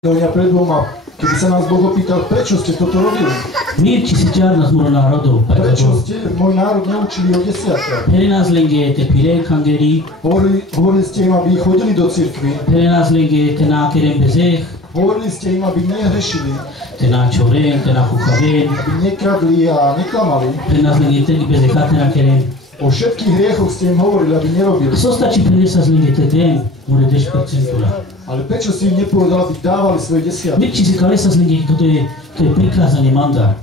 Ja pred dvoma, keby sa nás Boh opýtal, prečo ste toto robili? Miért csinálják az moro národok? Prečo ste môj národ neučili o desiatkách? Perén az lengéte pirén kangeri. Hovorili ste im, aby chodili do cirkvi. Perén az lengéte nákerem bezech. Hovorili ste im, aby nehrešili. Te náčorén, te nákuchavén. Aby nekradli a neklamali. Perén az lengéte bezekát nákerem. O všetkých hriechoch ste im hovorili, aby nerobili. Zostači perén az lengéte den, mure 10%. Ale prečo si im nepovedal, aby dávali svoje desiatky? Miért csinálják az lengéte, to je prikázanie mandát.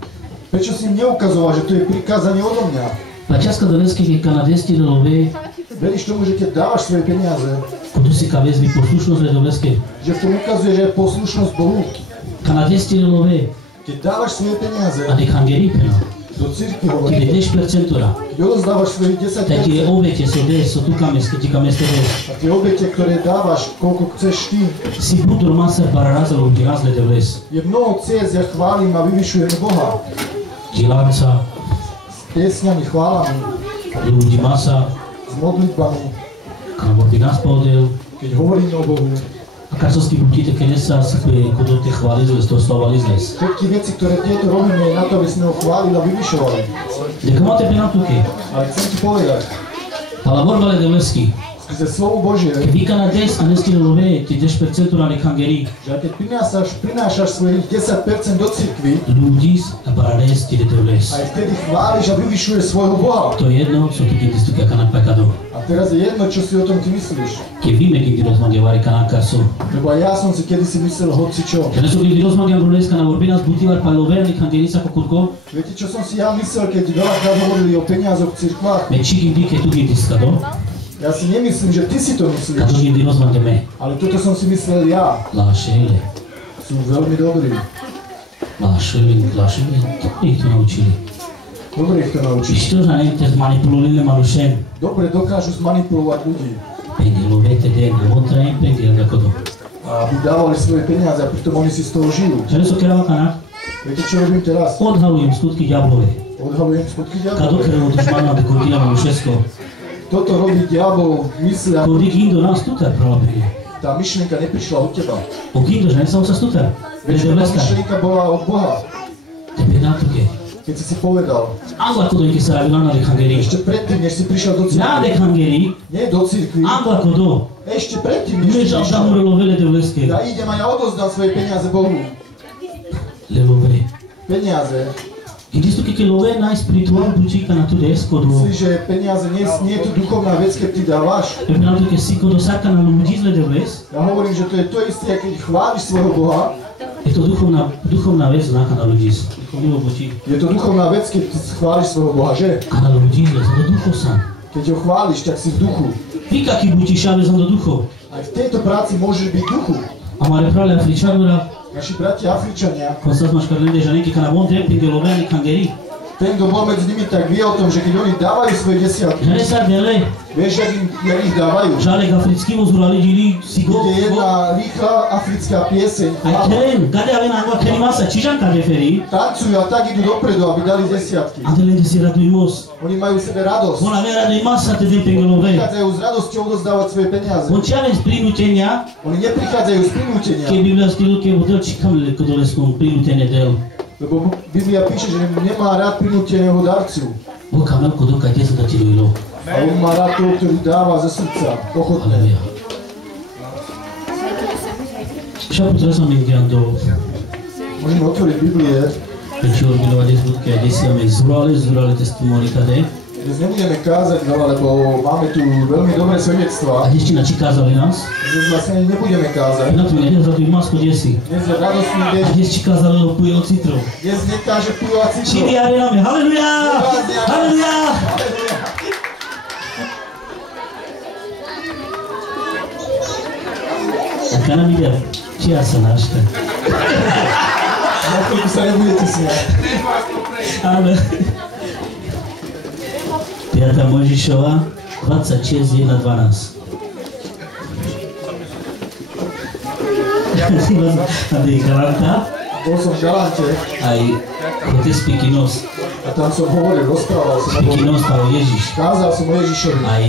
Prečo si im neukazoval, že to je prikázanie odo mňa? Plačaska do Lenskej kanadesti dolové. Veríš tomu, že keď dávaš svoje peniaze, kudu si kavezli poslušnosť do Lenskej. Že v tom ukazuje, že je poslušnosť Bohu. Kanadesti dolové. Keď dávaš svoje peniaze, a de kangeri pena. Do cirkvi hovorí. Keď 10%. Keď odozdávaš svojich 10%. Tak tie obete so tu kames, keď ti kames to des. A tie obete, ktoré dávaš, koľko chceš ty. Si budur masar para rază lui razle de vles. Je mnoho ciest, ja chválim a vyvyšujem Boha. Dilanca. S piesňami, chválami. Ľudí masa. S modlitbami. Când vorbim Gospodul. Keď hovorím o Bohu. A ca să schimbuite că ne sa să pe cu te hvalizles, to slavalizles. Všetky veci, ktoré tieto robíme, je na to, aby sme ho chválili a vyvyšovali. De kamate pe natuke. Ale chcem ti povedať. Ale vorbele de vlesky. Skrze slovo Božie. Keď vykanades a nestile love, ti 10% ale kangeri. Že keď prinášaš svojich 10% do cirkvi. Ľudí a parades ti de vles. Aj vtedy chváliš a vyvyšuješ svojho Boha. To je jedno, čo ti kedy stuka kana pekado. A teraz je jedno, čo si o tom ty myslíš. Keď víme, kedy rozmagiavari kanaka sú. Lebo ja som si kedysi myslel hoci čo. Keď sú kedy rozmagiam bruneska na vorbina zbutivar paloverni kangeri sa kokurko. Viete, čo som si ja myslel, keď veľakrát hovorili o peniazoch v cirkvách? Me čiki dike tu kedy skado. Ja si nemyslím, že ty si to myslíš. Kado kedy rozmagiame. Ale toto som si myslel ja. Lášele. Sú veľmi dobrí. Lášele, to ich to naučili. Dobre ich to naučili. Što že nejte zmanipulujili malušen. Dobre dokážu zmanipulovať ľudí. Pengelovete de otra im pengel ako to. A aby dávali svoje peniaze a pritom oni si z toho žijú. Čo sú kerava kana? Viete, čo robím teraz? Odhalujem skutky diablove. Odhalujem skutky diablove. Kado krevo dušmana de kodila malušesko. Toto robí diabol v mysli. Kodik indo nás tutar pralapili. Tá myšlienka neprišla od teba. O kindo, že nesam sa tutar. Vieš, tá myšlienka bola od Boha. Tebe natuke. Keď si povedal. Angla kodo iki sa ravila na dekangeri. Ešte predtým, než si prišiel do cirkvi. Na dekangeri. Nie do cirkvi. Angla kodo. Ešte predtým, než si prišiel. prišiel. Ja idem a ja odozdám svoje peniaze Bohu. Lebo vre. Peniaze. Když to keď love najspirituál bučíka na tu desku do. Myslíš, že peniaze nie je to duchovná vec, keď ty dávaš? Lebo na to keď si kodo saka na ľudí zle devles. Ja hovorím, že to je to isté, keď chváliš svojho Boha. Je to duchovná vec na ľudí. Je to duchovná vec, keď ty chváliš svojho Boha, že? Na ľudí zle, do duchu sam. Keď ho chváliš, tak si v duchu. Ty kaký bučíš, ale som do duchu. Aj v tejto práci môžeš byť v duchu. A mare prale afričanura. Naši bratia Afričania. Constat mașcarlende janenki kana bon tempi de loveni kangeri. Ten, kto bol medzi nimi, tak vie o tom, že keď oni dávajú svoje desiatky. Žale sa dele. Vieš, jak ich dávajú. Žale africký uzurali dili sigo. Je jedna rýchla africká pieseň. Aj teren, kade ave na angua keni masa, čižanka referi. Tancujú a tak idú dopredu, aby dali desiatky. Adelende si raduimos. Oni majú v sebe radosť. Bona ve raduimasa te de pengelove. Prichádzajú s radosťou odozdávať svoje peniaze. On ce avem sprinutenia? Oni neprichádzajú z prinútenia. Ke Biblia stilu ke udel čikam le kodoleskom prinutene del. Lebo Biblia píše, že nemá rád prinúteného darcu. O kamel kodoka te sa ti lo. A on má rád toho, ktorý dáva ze srdca, ochotne. Aleluia. Și putem să mendiando. Môžeme otvoriť Biblie. Deci vorbim de zbudke adesia me zurale testimoni cade. Dnes nebudeme kázať veľa, lebo máme tu veľmi dobré svedectvá. A deci na ce kazali nas? Dnes vlastne nebudeme kázať. Na to ne zadu masku desi. Dnes je radostný deň. A deci kazali lo pujo citro. Dnes nekáže pujo a citro. Čili arena, haleluja! Haleluja! Kana mi de ce a să naște. Na chvíľku sa nebudete smiať. Ale 5. Mojžišova 26:1-12. Andei Galanta. Bol som v Galante. Aj chodil Spikinos. A tam som hovoril, rozprával som. Spikinos pa o Ježiš. Kázal som o Ježišovi. Aj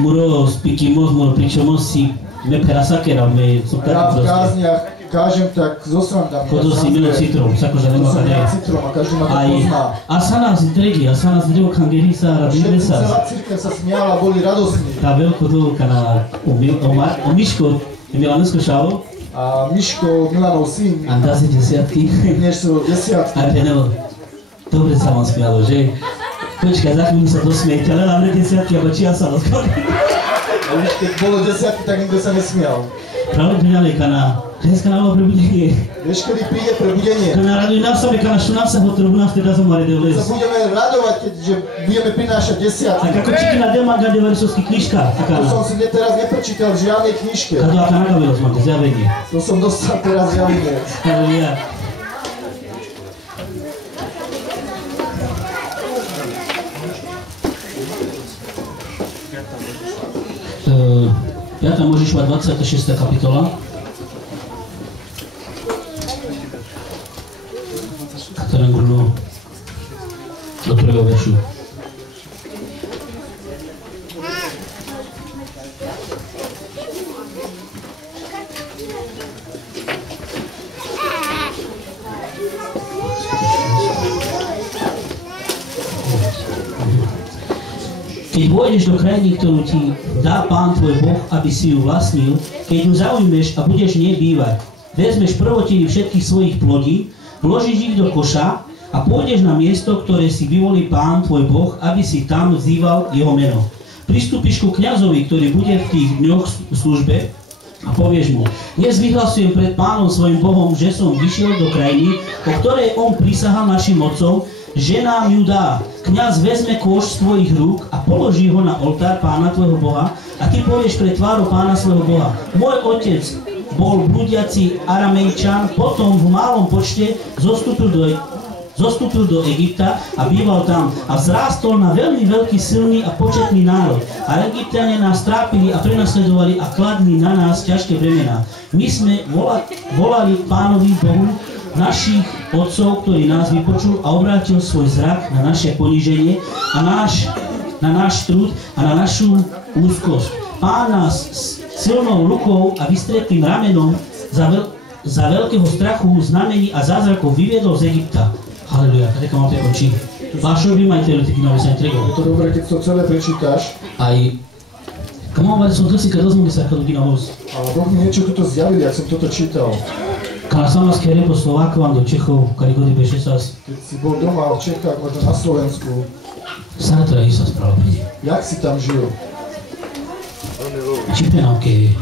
muro Spikimos, muro pričomos si me perasa que era me Ja v kázniach kážem tak zo srandami. Kto si miluje citrom, akože To nemá som kadej. ja citrom a každý ma to Aj pozná. Asana z Dregi, Asana z Drego Kangerisa, Všetci, Rabinesa. celá církev sa smiala a boli radosní. Tá veľkodolka na o Miško, Milanovskú šálu, A Miško, Milanov syn, a dá si desiatky. dnes sú desiatky. Aj Penelo, dobre sa vám smialo, že? Počkaj, za chvíľu sa dosmiejte, ale nám desiatky, alebo či Asana skôr. A už keď bolo desiatky, tak nikto sa nesmial. Práve prinalejka na dneska na malo prebudenie. Vieš, kedy príde prebudenie? Kana raduj nám sa, kana što nám sa hotoru, u nás teda som mare Sa devles. budeme radovať, keďže budeme prinášať desiatky. Tak ako čiki na demanga devarisovský knižka, To taká. som si teraz neprečítal v žiadnej knižke. Kado aká nagavelos máte, zjavenie. To som dostal teraz zjavenie. Halleluja. Piata Možišova 26. kapitola. Ktorá grunu do prvého veršu. Keď pôjdeš do krajiny, ktorú ti dá Pán tvoj Boh, aby si ju vlastnil, keď ju zaujmeš a budeš v nej bývať, vezmeš prvotiny všetkých svojich plodí, vložíš ich do koša a pôjdeš na miesto, ktoré si vyvolí Pán tvoj Boh, aby si tam vzýval jeho meno. Pristúpiš ku kňazovi, ktorý bude v tých dňoch v službe, a povieš mu, dnes vyhlasujem pred Pánom svojim Bohom, že som vyšiel do krajiny, o ktorej on prisahal našim otcom, že nám ju dá. Kňaz vezme kôš z tvojich rúk a položí ho na oltár Pána tvojho Boha a ty povieš pred tvárou Pána svojho Boha. Môj otec bol blúdiaci Aramejčan, potom v malom počte zostúpil do Egypta a býval tam a vzrástol na veľmi veľký, silný a početný národ. A Egypťania nás trápili a prenasledovali a kladli na nás ťažké bremená. My sme volali Pánovi Bohu našich otcov, ktorý nás vypočul a obrátil svoj zrak na naše poníženie a na náš trud a na našu úzkosť. Pán nás silnou rukou a vystretým ramenom za veľkého strachu, znamení a zázrakov vyviedol z Egypta. Halleluja, така mám tie končí. Vašo by majte ľudí, aby sa entregol. Je to dobré, keď to celé prečítaš. Aj Kamo, ale som to si keď rozmúli sa ľudí na voz. Ale Boh mi niečo tuto zjavil, jak som toto čítal. Kana sama skere po Slovákov do Čechov, karigody beše sas. Keď si bol doma v Čechách, možno na Slovensku, Sada teda Isa spravo príde. jak si tam žil? Čipenavke.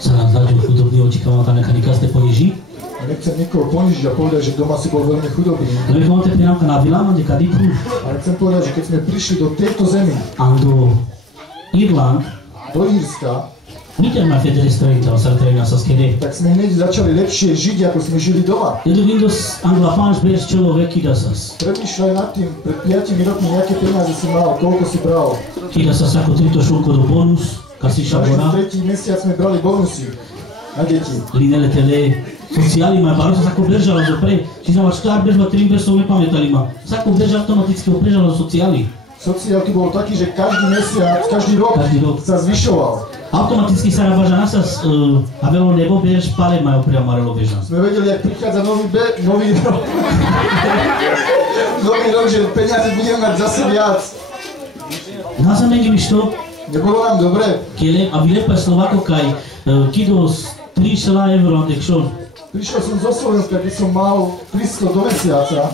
Sa nám zdá, že chudobný očakávam tam neka nikasté poníži. Nechcem nikoho ponižiť a povedať, že doma si bol veľmi chudobný. Dobre, kamo te prinávka na Vilánode, Kadipu, Ale chcem povedať, že keď sme prišli do tejto zemi, Ando, Irland, do Írska, miten má federe strojiteľ sa trejna sa skede. tak sme hneď začali lepšie žiť, ako sme žili doma. Jedu Windows Angla Páns bez človek kida sas. Premýšľaj nad tým, pred 5 rokmi, aké peniaze si mal, koľko si bral. Kida sas ako týmto šulko do bonus, kasiša Každý bora, tretí mesiac sme brali bonusy na deti. linele tele, sociáli ma, baro sa ako beržalo zo pre, či sa ma 4 bežba, 3 bežsov nepamätali ma. Sa ako beža automaticky prežalo sociáli. Sociálky bol taký, že každý mesiac, každý rok sa zvyšoval. Automaticky sa nabáža na sas a veľo nebo bež, pale majú priamo marelo beža. Sme vedeli, jak prichádza nový rok. Nový rok, že peniaze budeme mať zase viac. Na zamení mi što, Nebolo nám dobre? kele, a vylepa Slovako kaj, kido 3 euro, dekšo, Prišiel som zo Slovenska, keď som mal 300 do mesiaca.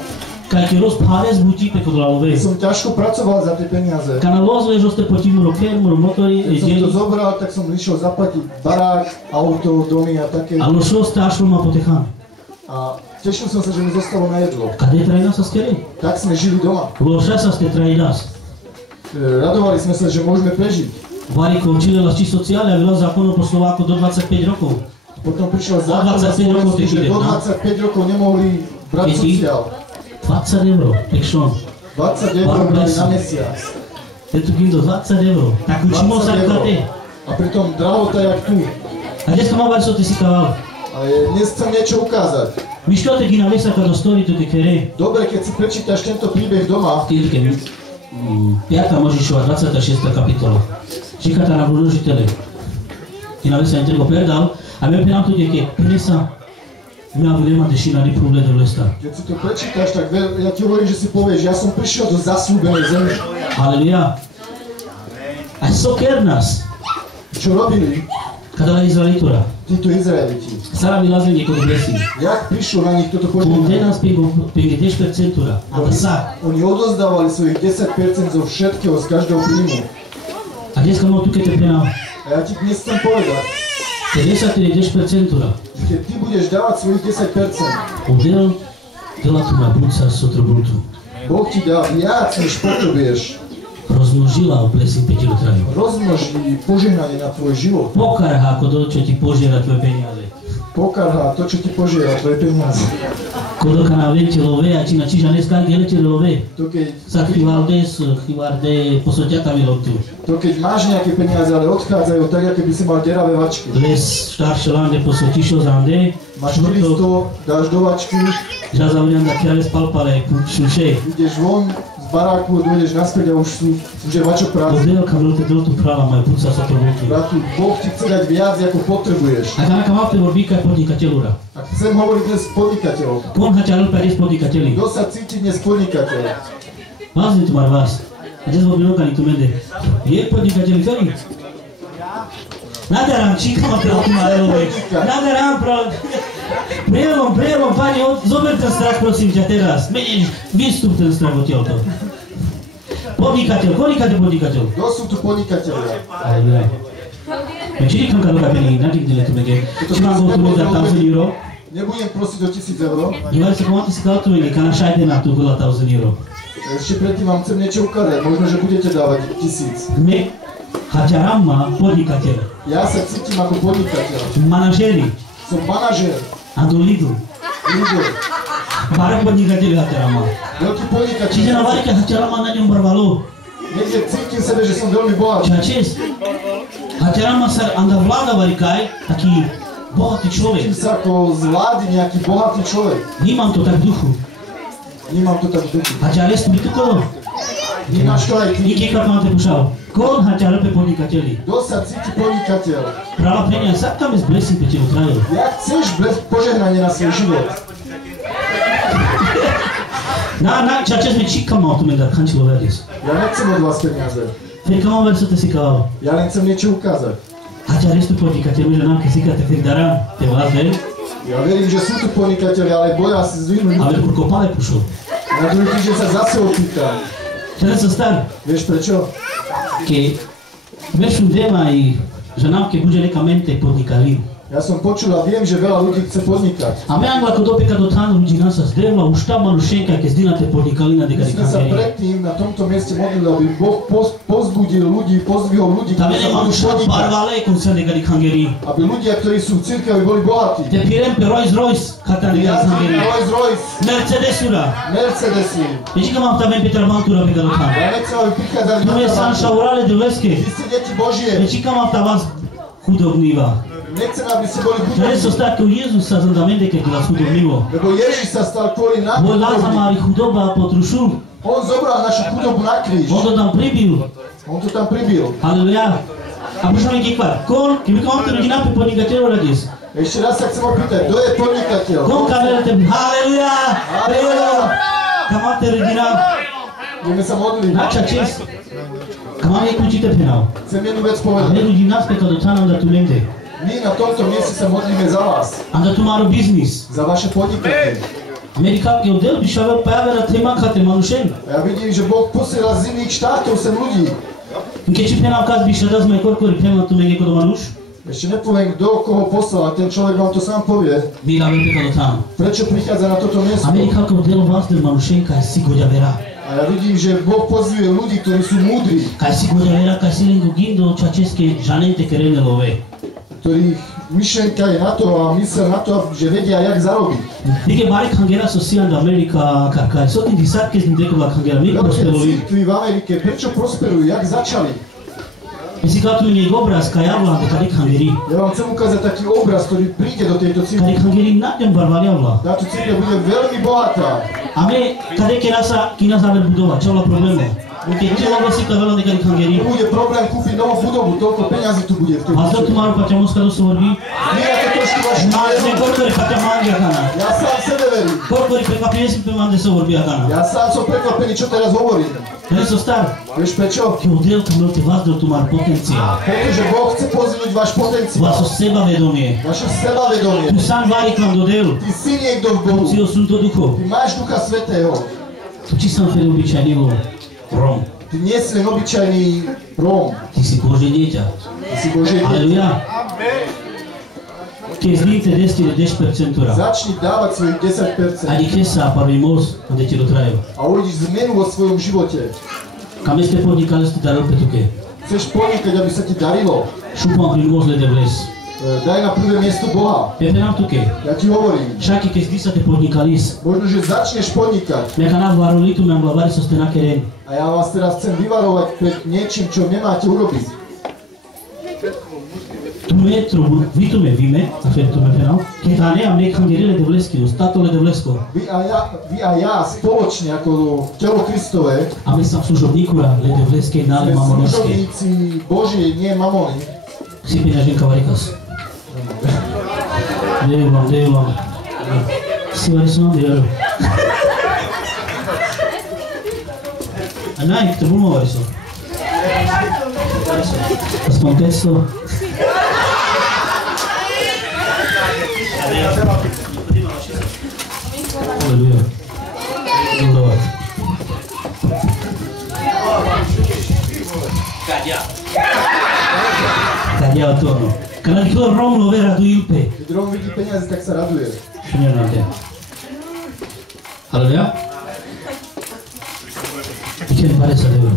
kaj ti rozpáres buti peko dolalove. Som ťažko pracoval za tie peniaze. Kana lozle, že ste potimuro kermuro, motory, Keď som to dieli, zobral, tak som išiel zaplatiť barák, auto, domy a také. ale što ste ašlo ma potechan. A tešil som sa, že mi zostalo na jedlo. Kade trajna sa skere? Tak sme žili doma. Loša sa ste trajidas. Radovali sme sa, že môžeme prežiť. Variko učilela či sociále a veľa zákonov po Slováku do 25 rokov. Potom prišiel zákon na 25 rokov Slovensku, že ty do ide, no? 25 rokov nemohli brať Deti? sociál. 20 euro, dekšo. 20 eur brali na mesiac. Je tu kindo 20 euro. Tak učimo 20 sa eur. kate. A pritom drahota jak tu. A dneska mám čo ty si kaval. Ale dnes chcem niečo ukázať. Mi što te gina vesa kada story tu kekere. Dobre, keď si prečítaš tento príbeh doma, Týlke mi. 5. Možišova 26. kapitola. Čikata na vložitele. Una vez se entregó perdal, a mí me penal tu que penesa mea vrema deși n-are problemele ăsta. Keď si to prečítaš, tak ja ti hovorím, že si povieš, ja som prišiel do zasľúbenej zemi. Aleluia. A so ker nas. Čo robili Kada la Izraelitura. títo Izraeliti? Sara vylazil niekoho blesí. Jak prišlo na nich toto Unde požehnanie? nás pe 10%. A da sa. Oni odozdávali svojich 10% zo všetkého, z každého príjmu. A dneska mă tu că te penal. A ja ti dnes chcem povedať, Te desa te 10%. že keď ty budeš dávať svojich 10%, Udel de la tu mai bruța sotro brutu. Boh ti dá viac, než potrebuješ. Rozmnožila o blessing pe telo traju. Rozmnoží požehnanie na tvoj život. Pokarha ako to, čo ti požiera tvoje peniaze. Pokarhá to, čo ti požiera, tvoje peniaze. Kodo kana vente love, a či na čiža neska gelete love. To keď, Sa chivaldes, chivarde posoťata viloktu. to keď máš nejaké peniaze, ale odchádzajú tak, ako by si mal deravé vačky. Les staršie lande posotišo zande. Máš 400, dáš do vačky, Já zavňam da chiar spalpale cu șușe. ideš von z baráku, dojdeš naspäť a už je vačok prázdny. Model că vreau te dau tu prala mai bruța sotro brutu. Bratu, Boh ti chce dať viac, ako potrebuješ. A kana cam te vorbi ca podnicatelura. A chcem hovoriť dnes s podnikateľom. Cum hacearul pe acest podnicateli? Kto sa cíti dnes podnikateľ? Vas tu marvas. Acest vorbim ca tu mende. E podnicateli feri? Nadaram, chica mă pe ultima love. Nadaram, pro. Prielom, pani, zober ten strach, prosím ťa teraz. Menej, vystup ten strach odtiaľ to. Podnikateľ. Kto sú tu podnikateľia? Aleluia. Či nikam ka doga peni, na nikdy tu mege. Či mám go tu mega 1000 euro? Nebudem prosiť o 1000 eur. Ivar se komati si kao tu mege, kana šajde na tu gola 1000 euro. Ešte predtým vám chcem niečo ukázať. Možno, že budete dávať 1000. Me, haťaramma, podnikateľ. Ja sa cítim ako podnikateľ. Manažeri, Som manažér. ando Lidl. Líder. Mare podnikateľ haťaramma. Veľký podnikateľ. Čiže na varike haťaramma na ňom barvalo. Niekde cítim sebe, že som veľmi bohatý. Ceea ce haťaramma sa anda vláda varikaj, taký bohatý Cítim človek. sa ako zvládny nejaký bohatý človek. Vnímam to tak v duchu. Vnímam to tak v duchu. Haťarest by tu kolo. Vnímaš to aj ty. Niký kak mám te pušal. Kon haťară pe podnikateli. Kto sa cíti podnikateľ? Prala peniaze, sa tam je blessing pe telo trajul. Jak chceš požehnanie na svoj život? Ceea ce mi chica m-au tu da canci lovedes. Ja nechcem od vás peniaze. Fe că m-au versat te sicao. Ja len chcem niečo ukázať. Haťarestu podnikateli, že nám ke sika te fek daran, te vazde. Ja verím, že sú tu podnikatelia, ale boja si zdvihnúť. A ver kur copale pușo. Na druhý týždeň sa zase opýtam. Trebuie să star. Vieš prečo? Că mergi undeva ai že nám ke bude lekamente podnikali. Ja som počul a viem, že veľa ľudí chce podnikať. A my angla ko dopeka do tánu ľudí nás sa zdevla, už tam manušenka, ke zdina te podnikalina de My sme sa kadikangeri. predtým na tomto mieste modlili, aby Boh pozbudil ľudí, pozdvihol ľudí, Tam ktorí je sa budú manuša podnikať. barvale, cum se de kadikangeri. Aby ľudia, ktorí sú v cirkvi, aby boli bohatí. Te pirem pe Rolls Royce, kata de Ja znam kadikangeri. Rolls Royce, Mercedesura. Mercedesy. Deci că m-am avem pe Travantura pe care o tam. Ja nechcem, aby prichádzali Tu je san Travantu. šaurale de veske. Vy ste deti Božie. Deci că m-am avut hudobniva. Nechcem, aby ste boli Trebuie să hudobní. stai că Iesus sa zândamente că la hudobnivo. Lebo Ježiš sa stal kvôli nám Voi laza hudobný. mari hudoba potrušul. On zobral našu chudobu na kríž. On to tam pribil. On to tam pribil. Aleluia. A pușa mi chicvar. Con, că mi cam te rugina pe podnicatorul ăla dis. Ešte raz sa chcem opýtať, kto je podnikateľ? Con camera te. Aleluia. Aleluia. Cam te rugina. Budeme sa modliť. Na ce acest? Cam am e cucite penal. Chcem jednu vec Am povedať. rugina pe cadotan am dat mente. My na tomto mieste sa modlíme za vás. Am dat maro business. Za vaše podnikanie. America eu del bi șavea pe avea tema ca te manușen. A ja vidím, že Boh posiela z iných štátov sem ľudí. Încă ce penal caz bi șadas mai corcori pema tu mege kod manuș? Ešte nepoviem, kto koho poslal, a ten človek vám to sám povie. Mi la pe cadotan. Prečo prichádza na toto miesto? America că del vas de manușen ca sigur de avera. A ja vidím, že Boh pozvuje ľudí, ktorí sú múdri, Ca sigur de avera ca silengu gindo ce aceste janente kerene love. ktorých myšlenka je na to a mysel na to, že vedia, jak zarobiť. Dike mare kangera sosia în America ca so din disat că din decul la kangera mi Veľké prosperovi. církvy v Amerike, prečo prosperujú, jak začali? Pisicatul mi obraz ca iavla de care kangeri. Ja vám chcem ukázať taký obraz, ktorý príde do tejto Care církvy. kangeri nadem barvariavla. Táto církev bude veľmi bohatá. A me care kera sa kina sa ver budova, ce la problemă. Uite, ce mă găsit că avea de care Hungary. Bude problém kúpiť novú budovu, toľko peňazí tu bude v tej A to tu mám paťa Moskva sa hovorí. Nie, ako trošku vaš Máte koľkorí paťa mangia kana. Ja sám sebe verím. Koľkorí prekvapenie si mám, kde sa hovorí kana. Ja sám som prekvapený, čo teraz hovorím. Ja som star. Vieš prečo? Keď oddiel tu máte vás do tu má potenciál. Pretože Boh chce pozvihnúť váš potenciál. Vaše sebavedomie. Vaše sebavedomie. Tu sám vári k vám do delu. Ty si niekto v Bohu. Si osunto duchov. Ty máš Ducha Svätého. Tu či som vtedy obyčajný Róm. Ty nie si len obyčajný Róm. Ty si Božie dieťa. Ty si Božie dieťa. Aleluja. Keď zlíte 10%, Začni dávať svojich 10% a keď sa prvý most, a ti do traju. a uvidíš zmenu vo svojom živote. Kam ste podnikali, ste daril petuke. Chceš podnikať, aby sa ti darilo? Šupam pri most lede vles. Daj na prvé miesto Boha. Pepe nám tuke. Ja ti hovorím. Šaky, keď ste podnikali, Možno, že začneš podnikať. neka nám varuli tu, mám glavari so ste na keren. A ja vás teraz chcem vyvarovať pred niečím, čo nemáte urobiť. Tu metru, vy tu me vime, a fe tu me penal, keď ja nemám nekam gerile de vlesky, ostato lede vlesko. Vy a ja spoločne ako telo Kristové A my sam služobníkura lede vleske sme nale mamonoske. služobníci Boží, nie mamony. Si peňaženka varikas. Deju vám. Si vari som deju. A naj, to bulmo vari som. Aspoň 500. Aleluja. Doľovať. Kadia to ono. Kada to Romlo vera tu ilpe. Keď Róm vidí peniaze, tak sa raduje. Čo neráte? Aleluja. Keď 50 eur.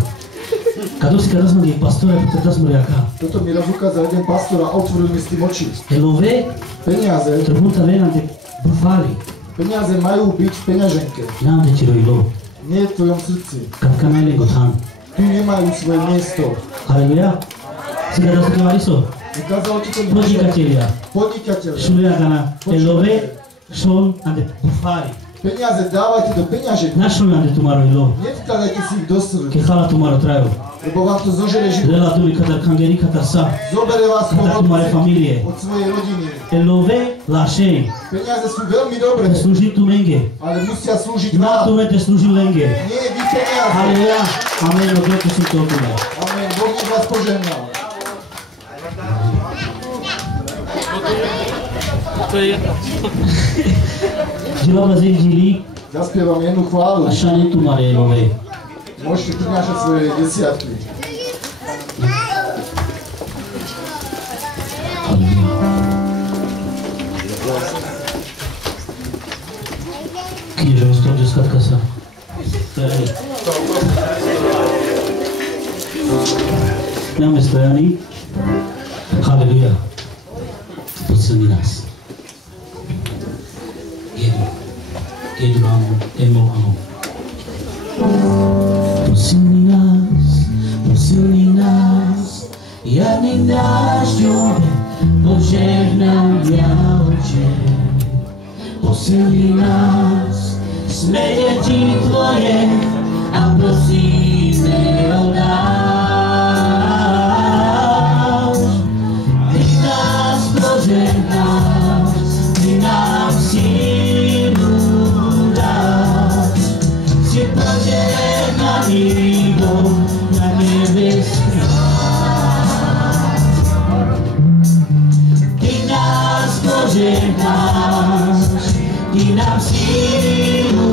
Kada sme gdje pastore, kada smo jaka. Toto mi raz ukázal jeden pastor a otvoril mi s tým oči. Elove, Peniaze, trebuta venam te bufali. peniaze majú byť v peňaženke, Nam te čirojlo. nie v tvojom srdci. Kad kanajle gotan. Tu nemajú svoje miesto. Aleluja. Si kada se kvari so. Ukázalo ti to Podnikatelia. podnikateľe. Šulia gana. Elove, šon ande bufali. Peniaze dávajte do peňaženky. Našo mi ande tumaro ilo. Nevkladajte si ich do srdca, Ke hala tumaro traju. lebo vám to zožere život. Lela tu mi kada kangeri kada sa. Zobere vás Kada tumare od familie. svojej rodiny. Elove, lašej. Peniaze sú veľmi dobré, Te služi tu menge. ale musia slúžiť Na tu vám. me te služi lenge. Nie vy peniaze. Aleluja. Amen. Od to si to okuna. Amen. Boh nech vás požehnal. Žilova zindili. Zaspievam jednu chválu. A šane tu mare elove. Môžete prinášať svoje desiatky. Knieže, ostro, deskatka sa. Máme stojany. Halleluja. Posilni nás. Jedu amo, amo. Posilni nás, jarným dážďom, požehnám ja Oče. Posilni nás, sme deti Tvoje a prosíme o dáš. Ty nás požehnáš, Ty nám sílu dáš. Si požehnaný Boh na nebeských. Ty nás požehnáš, Ty nám sílu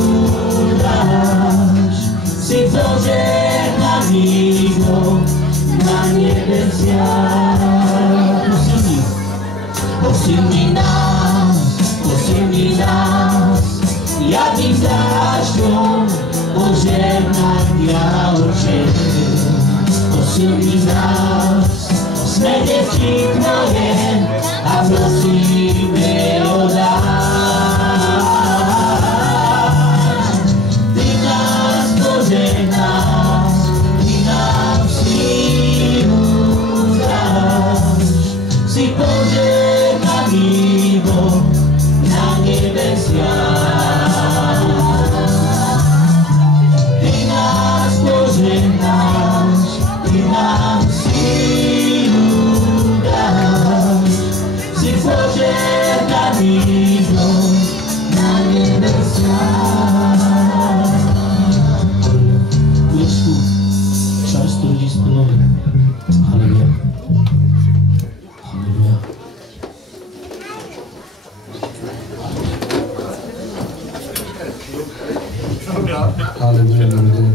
dáš. Si požehnaný Boh na nebesiach. Posilni nás, jarným dážďom, požehnania Oče. Posilni nás, sme deti Tvoje a prosíme o dáš. Ty nás požehnáš, Ty nám sílu dáš. Si požehnaný Boh na nebesiach. Ty nás požehnáš, vydaný dom na nebesiach. Budeš tu často ľudí spolové. Halleluja. Halleluja. Halleluja, Dumnezeu.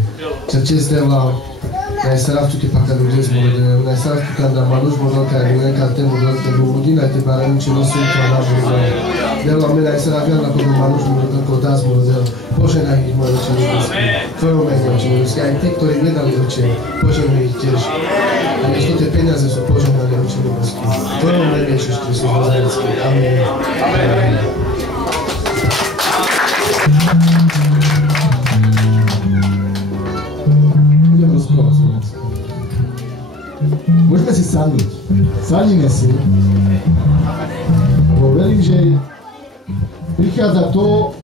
Ceea ce este la najstaraftu ke pakaludez Dumnezeu, najstaraftu când am alus model care nu e ca te model te budina te barani ce nu sunt la Dumnezeu. De la mine najstaraftu na kogo alus model kodas Dumnezeu. Požehnaj ich moje oči nebeské. Tvojom mene oči nebeské. Aj tí, ktorí nedali oči, požehnaj ich tiež. A nech to tie peniaze sú požehnané oči nebeské. Tvojom mene Ježiš Kristus Nazarecký. Amen. Amen. Môžeme si sadnúť. Sadnime si. Lebo verím, že prichádza to,